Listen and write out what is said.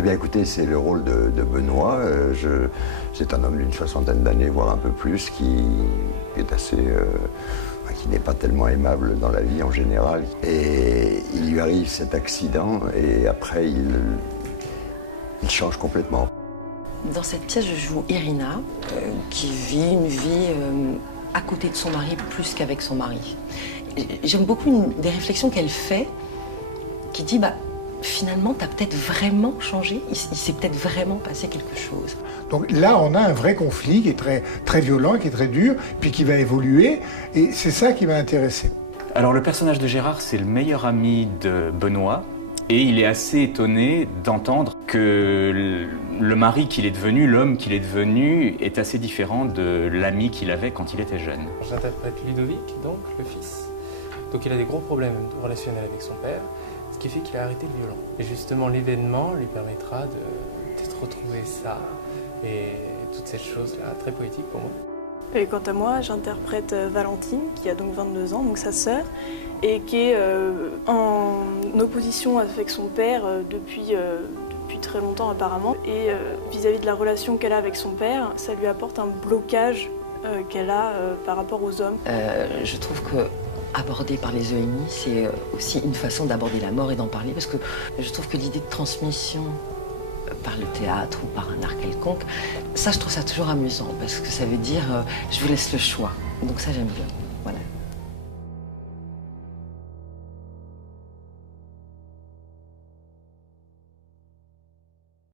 Eh bien écoutez, c'est le rôle de Benoît. C'est un homme d'une 60aine d'années, voire un peu plus, qui est assez... qui n'est pas tellement aimable dans la vie en général. Et il lui arrive cet accident et après il change complètement. Dans cette pièce, je joue Irina, qui vit une vie à côté de son mari plus qu'avec son mari. J'aime beaucoup des réflexions qu'elle fait, qui dit finalement, tu as peut-être vraiment changé, il s'est peut-être vraiment passé quelque chose. Donc là, on a un vrai conflit qui est très, très violent, qui est très dur, puis qui va évoluer, et c'est ça qui m'a intéressé. Alors le personnage de Gérard, c'est le meilleur ami de Benoît, et il est assez étonné d'entendre que le mari qu'il est devenu, l'homme qu'il est devenu, est assez différent de l'ami qu'il avait quand il était jeune. J'interprète Ludovic, donc le fils. Donc il a des gros problèmes relationnels avec son père, ce qui fait qu'il a arrêté le violon. Et justement, l'événement lui permettra de retrouver ça et toutes ces choses-là, très poétiques pour moi. Et quant à moi, j'interprète Valentine, qui a donc 22 ans, donc sa sœur, et qui est en opposition avec son père depuis très longtemps apparemment. Et vis-à-vis de la relation qu'elle a avec son père, ça lui apporte un blocage qu'elle a par rapport aux hommes. Je trouve que aborder par les EMI, c'est aussi une façon d'aborder la mort et d'en parler, parce que je trouve que l'idée de transmission par le théâtre ou par un art quelconque, ça je trouve ça toujours amusant, parce que ça veut dire je vous laisse le choix, donc ça j'aime bien.